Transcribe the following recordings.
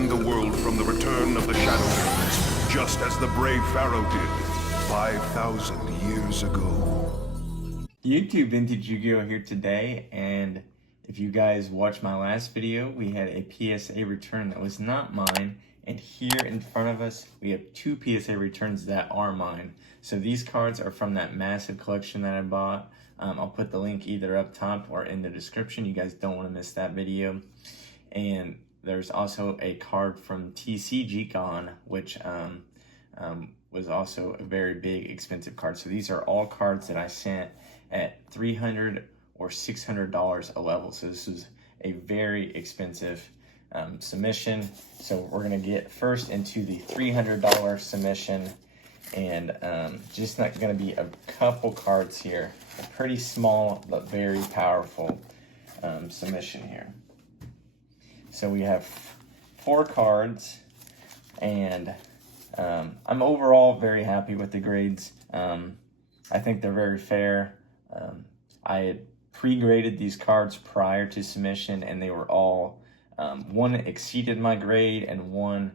defend the world from the return of the Shadowlands, just as the brave Pharaoh did 5,000 years ago. YouTube, Vintage Yu-Gi-Oh here today, and if you guys watched my last video, we had a PSA return that was not mine, and here in front of us, we have two PSA returns that are mine. So these cards are from that massive collection that I bought. I'll put the link either up top or in the description. You guys don't want to miss that video. And there's also a card from TCG which was also a very big, expensive card. So these are all cards that I sent at $300 or $600 a level. So this is a very expensive submission. So we're gonna get first into the $300 submission, and just not gonna be a couple cards here. A pretty small but very powerful submission here. So we have 4 cards, and I'm overall very happy with the grades. I think they're very fair. I had pre-graded these cards prior to submission, and they were all, one exceeded my grade and one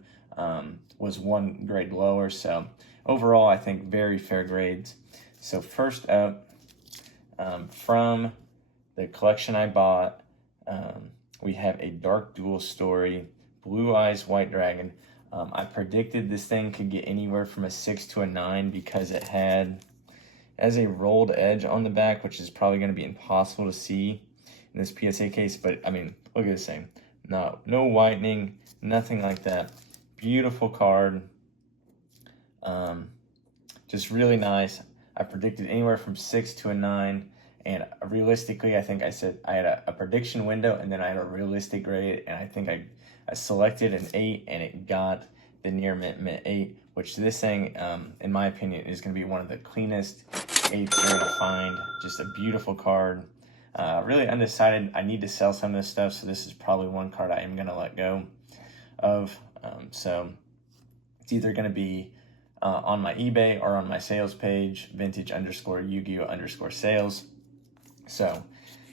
was one grade lower. So overall, I think very fair grades. So first up, from the collection I bought, we have a Dark Duel Story, Blue Eyes White Dragon. I predicted this thing could get anywhere from a 6 to a 9 because it has a rolled edge on the back, which is probably going to be impossible to see in this PSA case. But I mean, look at this thing. No whitening, nothing like that. Beautiful card. Just really nice. I predicted anywhere from 6 to a 9. And realistically, I think I said I had a prediction window, and then I had a realistic grade, and I think I selected an 8, and it got the near mint 8, which this thing, in my opinion, is going to be one of the cleanest 8s you're going to find. Just a beautiful card. Really undecided. I need to sell some of this stuff, so this is probably one card I am going to let go of. So it's either going to be on my eBay or on my sales page, vintage_Yu-Gi-Oh_sales. So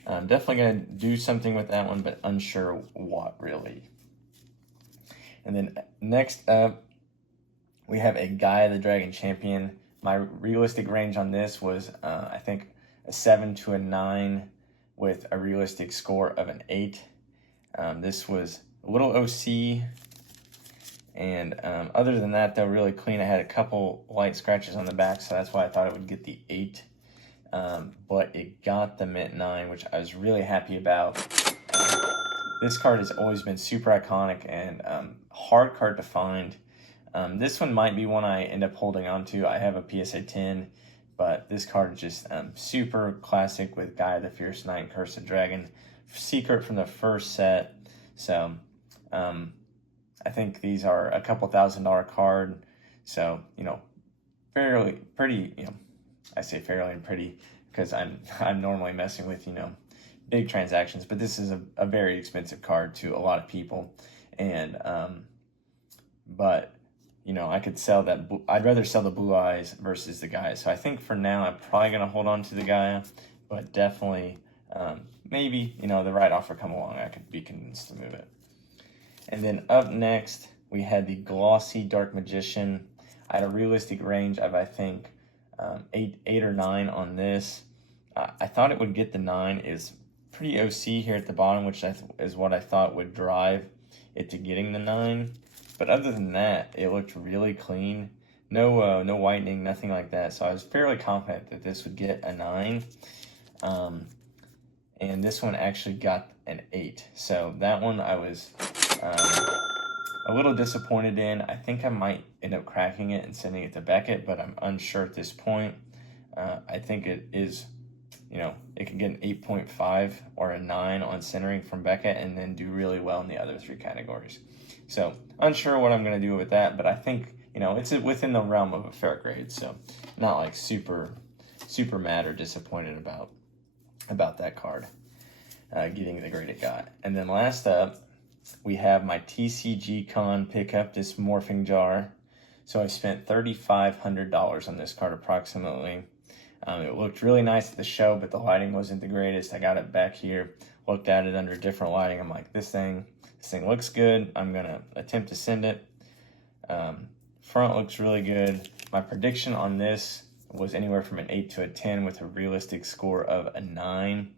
I'm definitely going to do something with that one, but unsure what really. And then next up, we have a Gaia the Dragon Champion. My realistic range on this was, I think, a 7 to a 9 with a realistic score of an 8. This was a little OC, and other than that, though, really clean. I had a couple light scratches on the back, so that's why I thought it would get the 8. But it got the mint 9, which I was really happy about. This card has always been super iconic and hard card to find. This one might be one I end up holding on to. I have a PSA 10, but this card is just super classic with Gaia the Fierce Knight and Curse of Dragon. Secret from the first set. So I think these are a couple $1,000 card. So, you know, fairly pretty, you know, I say fairly and pretty because I'm normally messing with, you know, big transactions, but this is a very expensive card to a lot of people. And but you know, I could sell that. I'd rather sell the Blue Eyes versus the Gaia. So I think for now I'm probably gonna hold on to the Gaia, but definitely maybe, you know, the right offer come along, I could be convinced to move it. And then up next we had the Glossy Dark Magician. I had a realistic range of, I think, 8 or 9 on this. I thought it would get the 9. Is pretty OC here at the bottom, which is what I thought would drive it to getting the 9. But other than that, it looked really clean. No whitening, nothing like that. So I was fairly confident that this would get a 9. And this one actually got an 8. So that one I was a little disappointed in. I think I might end up cracking it and sending it to Beckett, but I'm unsure at this point. I think it is, you know, it can get an 8.5 or a 9 on centering from Beckett and then do really well in the other 3 categories. So unsure what I'm going to do with that, but I think, you know, it's within the realm of a fair grade. So not like super mad or disappointed about that card getting the grade it got. And then last up, we have my TCG pickup, this Morphing jar. So I spent $3,500 on this card approximately. It looked really nice at the show, but the lighting wasn't the greatest. I got it back here looked at it under different lighting. I'm like, this thing looks good. I'm gonna attempt to send it. Front looks really good. My prediction on this was anywhere from an 8 to a 10 with a realistic score of a 9,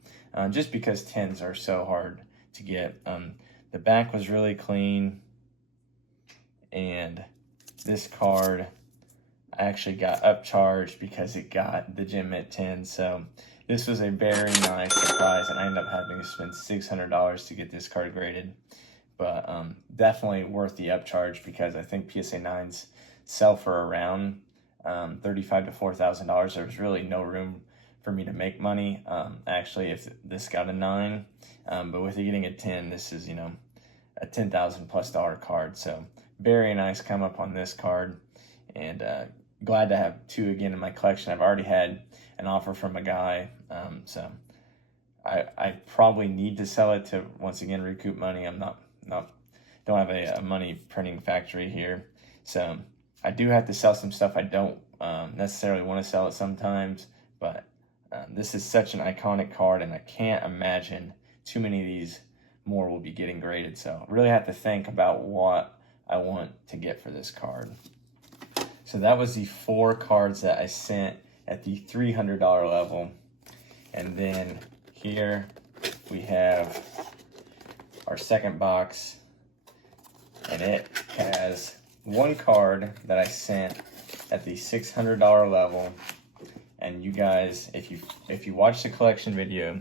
just because 10s are so hard to get. The back was really clean, and this card I actually got upcharged because it got the gem at 10, so this was a very nice surprise, and I ended up having to spend $600 to get this card graded. But definitely worth the upcharge, because I think PSA 9s sell for around $3,500 to $4,000. There was really no room for me to make money, actually, if this got a 9. But with it getting a 10, this is, you know, a $10,000+ card. So very nice come up on this card, and glad to have 2 again in my collection. I've already had an offer from a guy, so I probably need to sell it to, once again, recoup money. I'm don't have a money printing factory here, so I do have to sell some stuff. I don't necessarily want to sell it sometimes, but this is such an iconic card, and I can't imagine too many of these more will be getting graded. So I really have to think about what I want to get for this card. So that was the 4 cards that I sent at the $300 level. And then here we have our second box, and it has 1 card that I sent at the $600 level. And you guys, if you watch the collection video,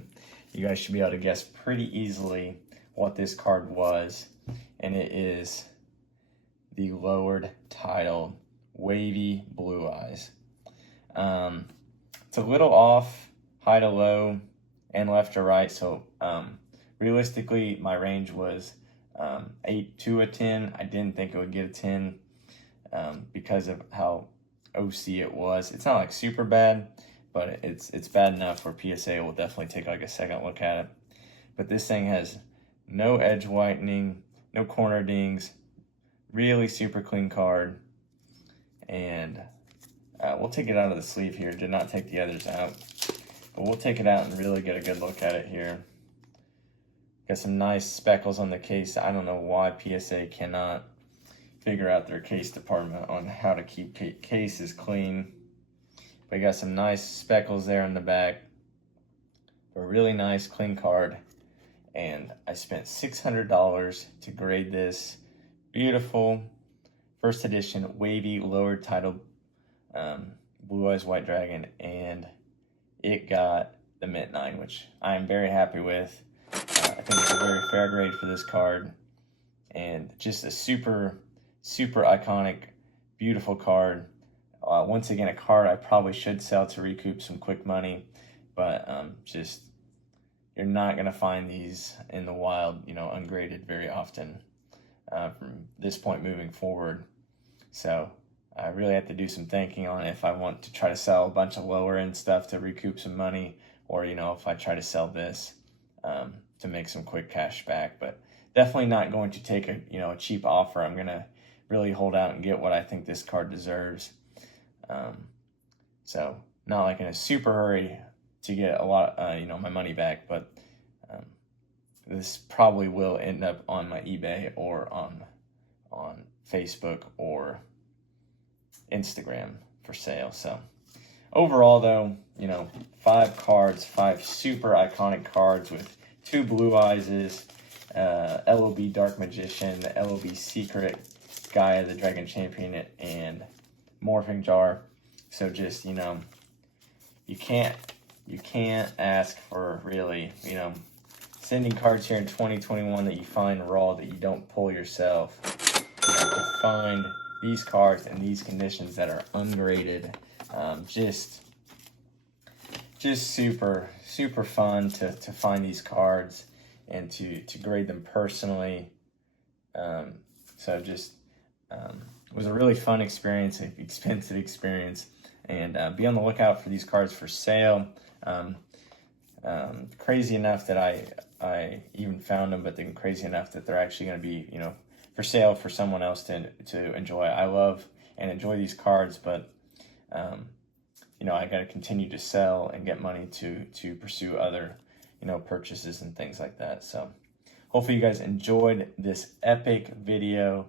you guys should be able to guess pretty easily what this card was. And it is the lowered title Wavy Blue Eyes. It's a little off high to low and left to right, so realistically my range was 8 to a 10. I didn't think it would get a 10 because of how OC it was. It's not like super bad, but it's bad enough where PSA will definitely take like a second look at it. But this thing has no edge whitening, no corner dings, really super clean card. And we'll take it out of the sleeve here. Did not take the others out, but we'll take it out and really get a good look at it here. Got some nice speckles on the case. I don't know why PSA cannot figure out their case department on how to keep cases clean. But got some nice speckles there in the back. A really nice clean card. And I spent $600 to grade this beautiful first edition Wavy lowered title Blue Eyes White Dragon, and it got the mint 9, which I am very happy with. I think it's a very fair grade for this card, and just a super iconic, beautiful card. Once again, a card I probably should sell to recoup some quick money, but just, you're not going to find these in the wild, you know, ungraded very often from this point moving forward. So I really have to do some thinking on if I want to try to sell a bunch of lower end stuff to recoup some money, or, you know, if I try to sell this to make some quick cash back. But definitely not going to take a cheap offer. I'm going to really hold out and get what I think this card deserves. So not like in a super hurry to get a lot, my money back, but this probably will end up on my eBay or on Facebook or Instagram for sale. So overall, though, 5 cards, 5 super iconic cards with 2 Blue Eyes, LOB Dark Magician, the LOB Secret Gaia the Dragon Champion, and Morphing Jar. So just, you can't ask for really, sending cards here in 2021 that you find raw, that you don't pull yourself. To find these cards in these conditions that are ungraded, just super fun to find these cards and to grade them personally. So just it was a really fun experience, an expensive experience, and be on the lookout for these cards for sale. Crazy enough that I even found them, but then crazy enough that they're actually going to be, for sale for someone else to enjoy. I love and enjoy these cards, but I got to continue to sell and get money to pursue other, you know, purchases and things like that. So hopefully you guys enjoyed this epic video.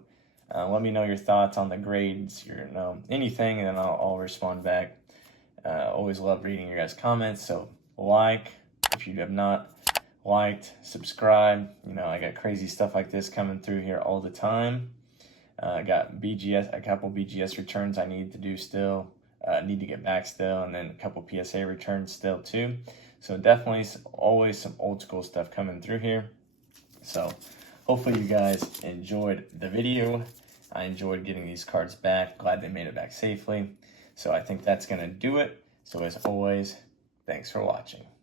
Let me know your thoughts on the grades, your anything, and then I'll respond back. Always love reading your guys' comments. So like if you have not liked, subscribe. You know, I got crazy stuff like this coming through here all the time. I got a couple BGS returns I need to do still. Need to get back still, and then a couple PSA returns still too. So definitely always some old school stuff coming through here. So hopefully you guys enjoyed the video. I enjoyed getting these cards back. Glad they made it back safely. So I think that's going to do it. So as always, thanks for watching.